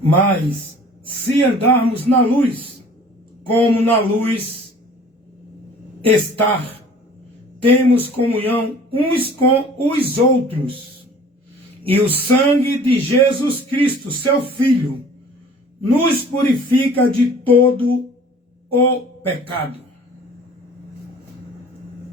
Mas se andarmos na luz, como na luz está, temos comunhão uns com os outros. E o sangue de Jesus Cristo, seu Filho, nos purifica de todo o pecado.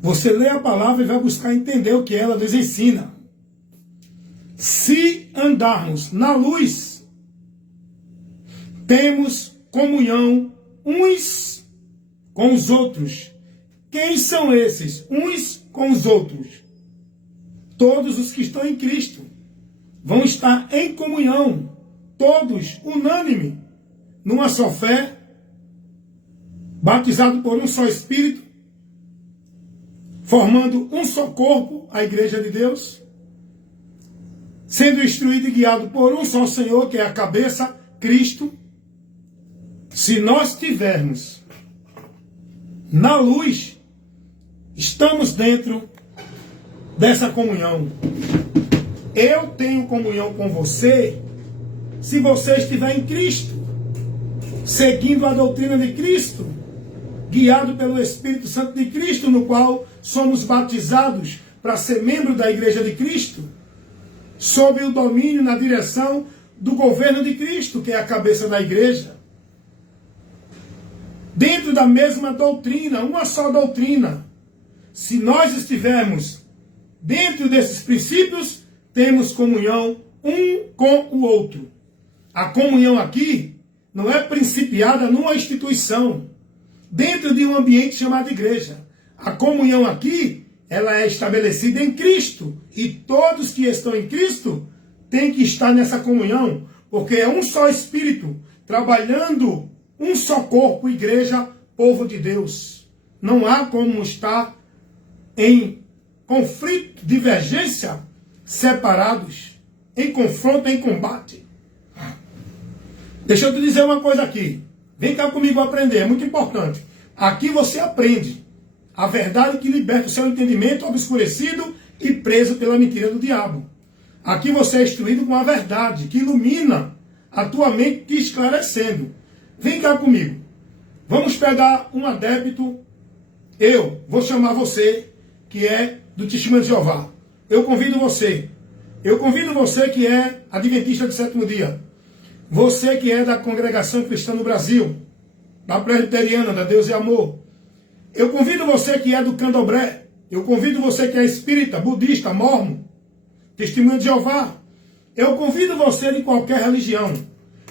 Você lê a palavra e vai buscar entender o que ela nos ensina. Se andarmos na luz, temos comunhão uns com os outros. Quem são esses? Uns com os outros. Todos os que estão em Cristo vão estar em comunhão, todos, unânime, numa só fé, batizado por um só Espírito, formando um só corpo, a Igreja de Deus, sendo instruído e guiado por um só Senhor, que é a cabeça, Cristo. Se nós estivermos na luz, estamos dentro dessa comunhão. Eu tenho comunhão com você se você estiver em Cristo, seguindo a doutrina de Cristo, guiado pelo Espírito Santo de Cristo, no qual somos batizados para ser membro da Igreja de Cristo, sob o domínio, na direção do governo de Cristo, que é a cabeça da Igreja. Dentro da mesma doutrina, uma só doutrina. Se nós estivermos dentro desses princípios, temos comunhão um com o outro. A comunhão aqui não é principiada numa instituição, dentro de um ambiente chamado igreja. A comunhão aqui, ela é estabelecida em Cristo. E todos que estão em Cristo têm que estar nessa comunhão, porque é um só Espírito, trabalhando um só corpo, igreja, povo de Deus. Não há como estar em conflito, divergência, separados, em confronto, em combate. Deixa eu te dizer uma coisa aqui. Vem cá comigo aprender, é muito importante. Aqui você aprende a verdade que liberta o seu entendimento obscurecido e preso pela mentira do diabo. Aqui você é instruído com a verdade que ilumina a tua mente, te esclarecendo. Vem cá comigo. Vamos pegar um adepto. Eu vou chamar você, que é do Testemunho de Jeová. Eu convido você que é adventista do sétimo dia. Você que é da Congregação Cristã no Brasil, da Presbiteriana, da Deus e Amor. Eu convido você que é do Candomblé. Eu convido você que é espírita, budista, mormon, Testemunho de Jeová. Eu convido você de qualquer religião,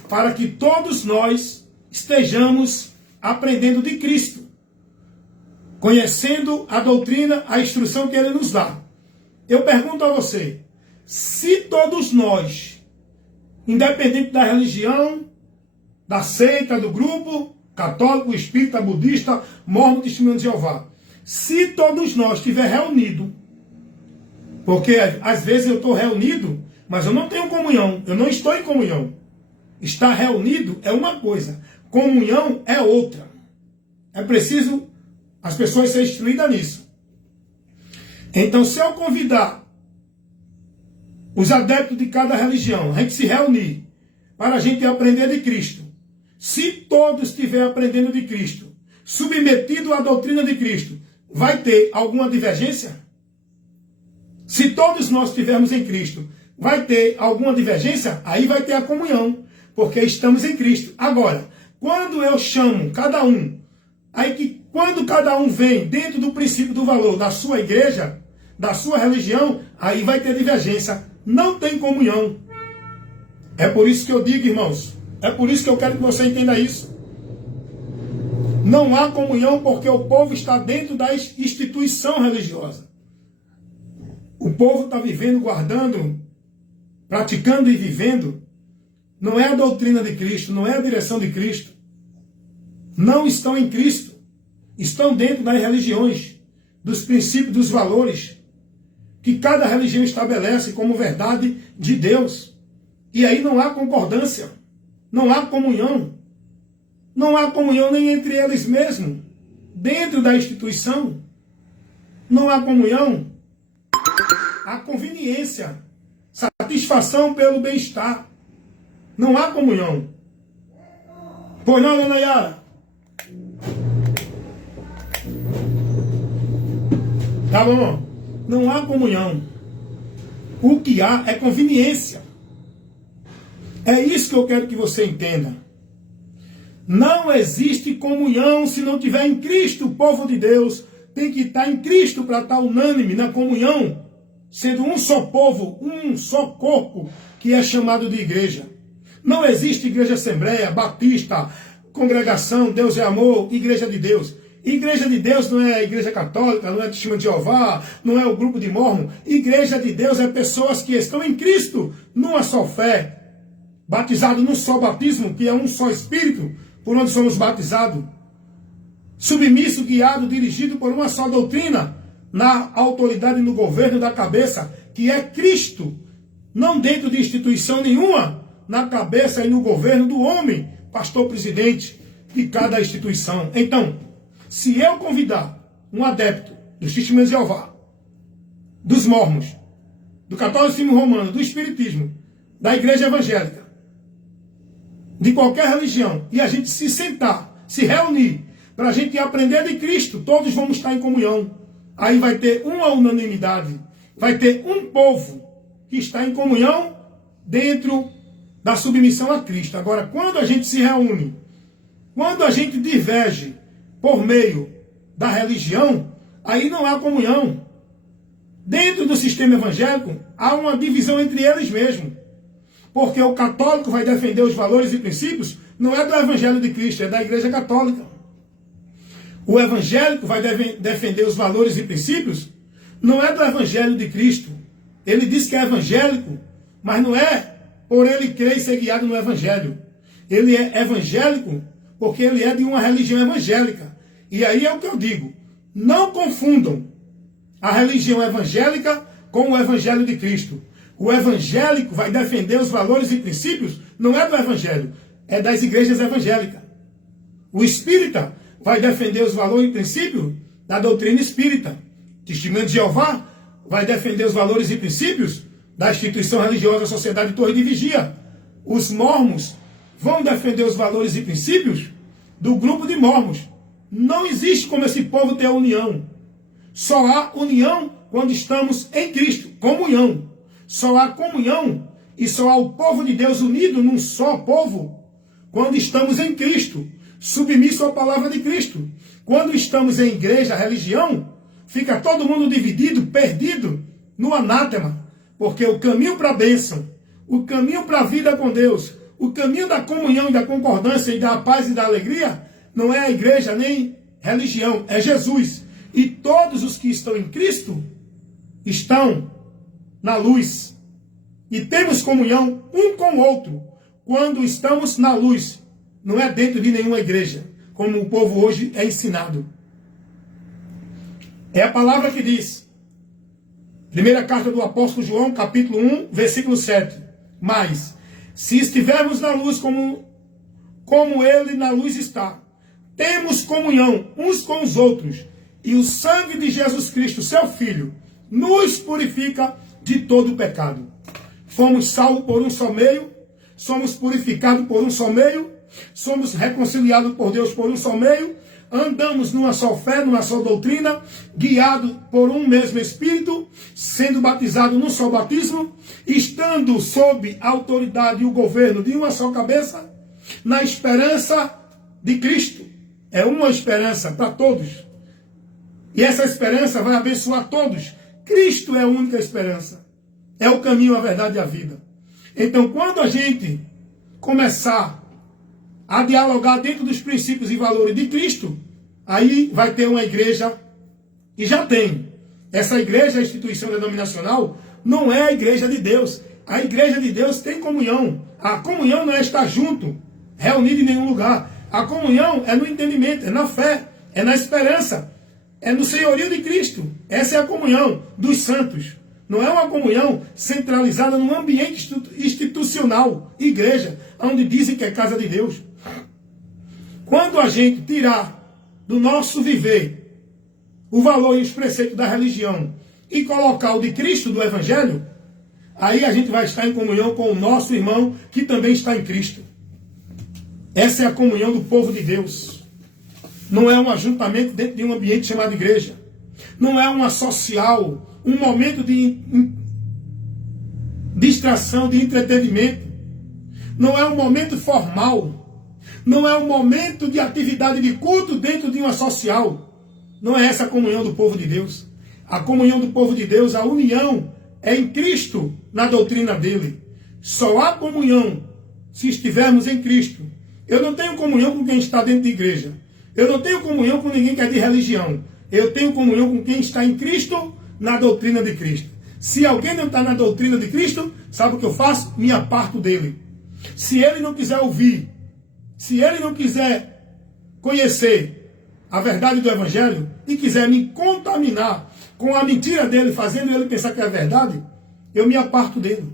para que todos nós estejamos aprendendo de Cristo, conhecendo a doutrina, a instrução que Ele nos dá. Eu pergunto a você, se todos nós, independente da religião, da seita, do grupo, católico, espírita, budista, mormon, Testemunho de Jeová, se todos nós estiver reunidos, porque às vezes eu estou reunido, mas eu não tenho comunhão, eu não estou em comunhão. Estar reunido é uma coisa, comunhão é outra. É preciso as pessoas serem instruídas nisso. Então, se eu convidar os adeptos de cada religião, a gente se reunir para a gente aprender de Cristo, se todos estiverem aprendendo de Cristo, submetido à doutrina de Cristo, vai ter alguma divergência? Se todos nós estivermos em Cristo, vai ter alguma divergência? Aí vai ter a comunhão, porque estamos em Cristo. Agora, quando eu chamo cada um, quando cada um vem dentro do princípio do valor da sua igreja, da sua religião, aí vai ter divergência. Não tem comunhão. É por isso que eu digo, irmãos, é por isso que eu quero que você entenda isso. Não há comunhão porque o povo está dentro da instituição religiosa. O povo está vivendo, guardando, praticando e vivendo. Não é a doutrina de Cristo, não é a direção de Cristo. Não estão em Cristo. Estão dentro das religiões, dos princípios, dos valores que cada religião estabelece como verdade de Deus. E aí não há concordância, não há comunhão. Não há comunhão nem entre eles mesmos, dentro da instituição. Não há comunhão. Há conveniência, satisfação pelo bem-estar. Não há comunhão. Pois não, dona Yara? Tá bom? Não há comunhão. O que há é conveniência. É isso que eu quero que você entenda. Não existe comunhão se não tiver em Cristo. O povo de Deus tem que estar em Cristo para estar unânime na comunhão, sendo um só povo, um só corpo, que é chamado de igreja. Não existe igreja assembleia, batista, congregação, Deus é amor, igreja de Deus. Igreja de Deus não é a igreja católica, não é testemunho de Jeová, não é o grupo de Mórmon. Igreja de Deus é pessoas que estão em Cristo, numa só fé, batizado num só batismo, que é um só Espírito, por onde somos batizados. Submisso, guiado, dirigido por uma só doutrina, na autoridade e no governo da cabeça, que é Cristo, não dentro de instituição nenhuma, na cabeça e no governo do homem, pastor presidente de cada instituição. Então, se eu convidar um adepto dos Testemunhos de Jeová, dos Mórmons, do catolicismo romano, do espiritismo, da igreja evangélica, de qualquer religião, e a gente se sentar, se reunir, para a gente aprender de Cristo, todos vamos estar em comunhão. Aí vai ter uma unanimidade, vai ter um povo que está em comunhão dentro da submissão a Cristo. Agora, quando a gente se reúne, quando a gente diverge por meio da religião, aí não há comunhão. Dentro do sistema evangélico, há uma divisão entre eles mesmos. Porque o católico vai defender os valores e princípios, não é do Evangelho de Cristo, é da Igreja Católica. O evangélico vai defender os valores e princípios, não é do Evangelho de Cristo. Ele diz que é evangélico, mas não é por ele crer e ser guiado no Evangelho. Ele é evangélico porque ele é de uma religião evangélica. E aí é o que eu digo, não confundam a religião evangélica com o Evangelho de Cristo. O evangélico vai defender os valores e princípios, não é do Evangelho, é das igrejas evangélicas. O espírita vai defender os valores e princípios da doutrina espírita. Testemunho de Jeová vai defender os valores e princípios da instituição religiosa Sociedade Torre de Vigia. Os mormons vão defender os valores e princípios do grupo de mormons. Não existe como esse povo ter união. Só há união quando estamos em Cristo. Comunhão. Só há comunhão e só há o povo de Deus unido num só povo quando estamos em Cristo, submisso à palavra de Cristo. Quando estamos em igreja, religião, fica todo mundo dividido, perdido no anátema, porque o caminho para a bênção, o caminho para a vida com Deus, o caminho da comunhão e da concordância e da paz e da alegria, não é a igreja nem religião, é Jesus. E todos os que estão em Cristo estão na luz. E temos comunhão um com o outro quando estamos na luz. Não é dentro de nenhuma igreja, como o povo hoje é ensinado. É a palavra que diz. Primeira carta do apóstolo João, capítulo 1, versículo 7. Mas, se estivermos na luz como ele na luz está, temos comunhão uns com os outros, e o sangue de Jesus Cristo, seu Filho, nos purifica de todo o pecado. Fomos salvos por um só meio, somos purificados por um só meio, somos reconciliados por Deus por um só meio, andamos numa só fé, numa só doutrina, guiados por um mesmo Espírito, sendo batizados num só batismo, estando sob a autoridade e o governo de uma só cabeça, na esperança de Cristo. É uma esperança para todos. E essa esperança vai abençoar todos. Cristo é a única esperança. É o caminho, a verdade e a vida. Então, quando a gente começar a dialogar dentro dos princípios e valores de Cristo, aí vai ter uma igreja, e já tem. Essa igreja, a instituição denominacional, não é a igreja de Deus. A igreja de Deus tem comunhão. A comunhão não é estar junto, reunido em nenhum lugar. A comunhão é no entendimento, é na fé, é na esperança, é no senhorio de Cristo. Essa é a comunhão dos santos. Não é uma comunhão centralizada num ambiente institucional, igreja, onde dizem que é casa de Deus. Quando a gente tirar do nosso viver o valor e os preceitos da religião e colocar o de Cristo, do Evangelho, aí a gente vai estar em comunhão com o nosso irmão que também está em Cristo. Essa é a comunhão do povo de Deus. Não é um ajuntamento dentro de um ambiente chamado igreja. Não é uma social, um momento de distração, de entretenimento. Não é um momento formal. Não é um momento de atividade de culto dentro de uma social. Não é essa a comunhão do povo de Deus. A comunhão do povo de Deus, a união, é em Cristo, na doutrina dele. Só há comunhão se estivermos em Cristo. Eu não tenho comunhão com quem está dentro de igreja. Eu não tenho comunhão com ninguém que é de religião. Eu tenho comunhão com quem está em Cristo, na doutrina de Cristo. Se alguém não está na doutrina de Cristo, sabe o que eu faço? Me aparto dele. Se ele não quiser ouvir, se ele não quiser conhecer a verdade do Evangelho e quiser me contaminar com a mentira dele, fazendo ele pensar que é verdade, eu me aparto dele.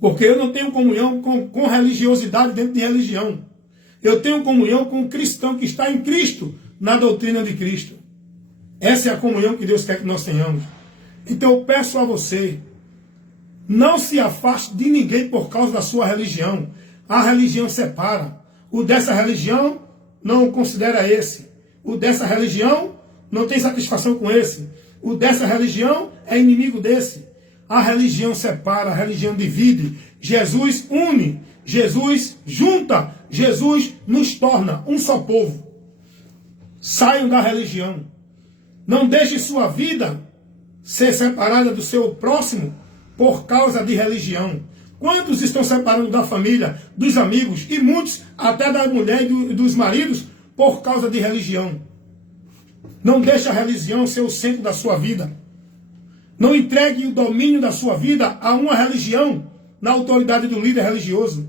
Porque eu não tenho comunhão com religiosidade dentro de religião. Eu tenho comunhão com o cristão que está em Cristo, na doutrina de Cristo. Essa é a comunhão que Deus quer que nós tenhamos. Então eu peço a você, não se afaste de ninguém por causa da sua religião. A religião separa. O dessa religião não considera esse. O dessa religião não tem satisfação com esse. O dessa religião é inimigo desse. A religião separa, a religião divide. Jesus une, Jesus junta, Jesus nos torna um só povo. Saiam da religião. Não deixe sua vida ser separada do seu próximo por causa de religião. Quantos estão separando da família, dos amigos e muitos até da mulher e dos maridos por causa de religião? Não deixe a religião ser o centro da sua vida. Não entregue o domínio da sua vida a uma religião na autoridade do líder religioso.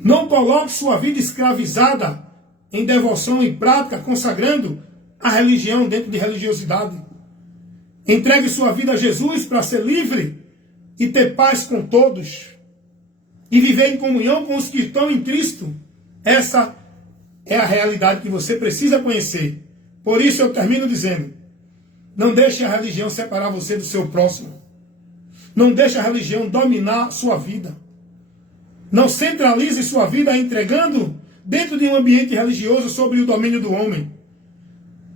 Não coloque sua vida escravizada em devoção e prática, consagrando a religião dentro de religiosidade. Entregue sua vida a Jesus para ser livre e ter paz com todos. E viver em comunhão com os que estão em Cristo. Essa é a realidade que você precisa conhecer. Por isso eu termino dizendo, não deixe a religião separar você do seu próximo. Não deixe a religião dominar sua vida. Não centralize sua vida entregando dentro de um ambiente religioso sobre o domínio do homem.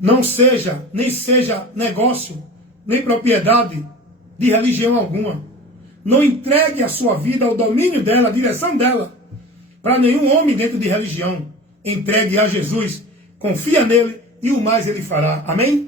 Não seja, nem seja negócio, nem propriedade de religião alguma. Não entregue a sua vida ao domínio dela, à direção dela, para nenhum homem dentro de religião. Entregue a Jesus, confia nele e o mais ele fará. Amém?